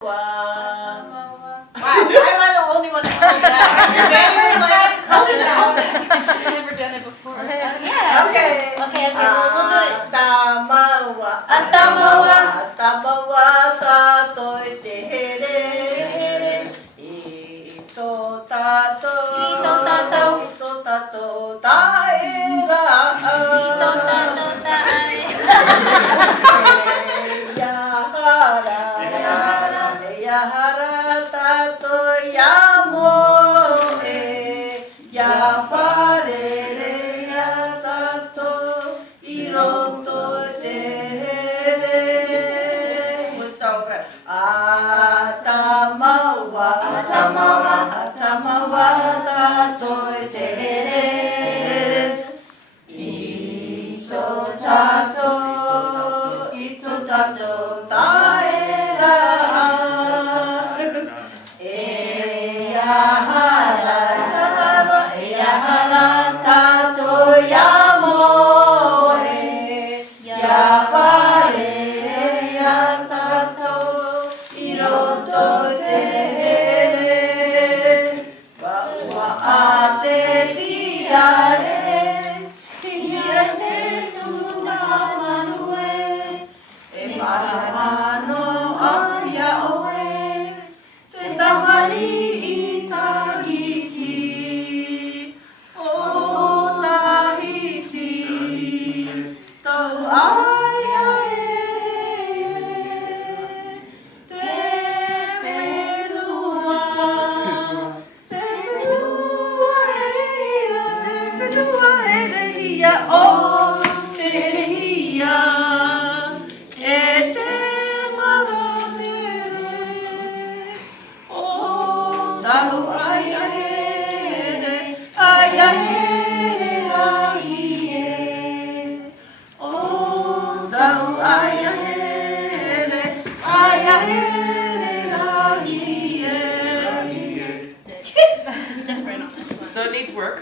Wow. Why am I the only one that heard that? Manny was like, hold it out. I've never done it before. Yeah. Okay. Okay, we'll do it. Atamawa, Atamawa. atamawa, tatoi te here. Ito tato, Ito tato. ito tato, taera. Ito tato tae. Yahara, yahara, tato, yamo, yafare, tato, iroto, tere. We'll start over. Atamawa, atamawa, atamawa, tato, tere. Ito tato, ito tato, taera. Eyahara, eyahara, tato, yamo, yafare, tato, iroto, tere. Bawa ate tiare, tiare tunamanue, marano aya oe, te tamari i Tahiti, o Tahiti, tau aya te whenua, te whenua e rehia o te hia, e te maranere, o tahu aya here, aya here rahie, o tahu aya here, aya here rahie. It's different on this one. So it needs work.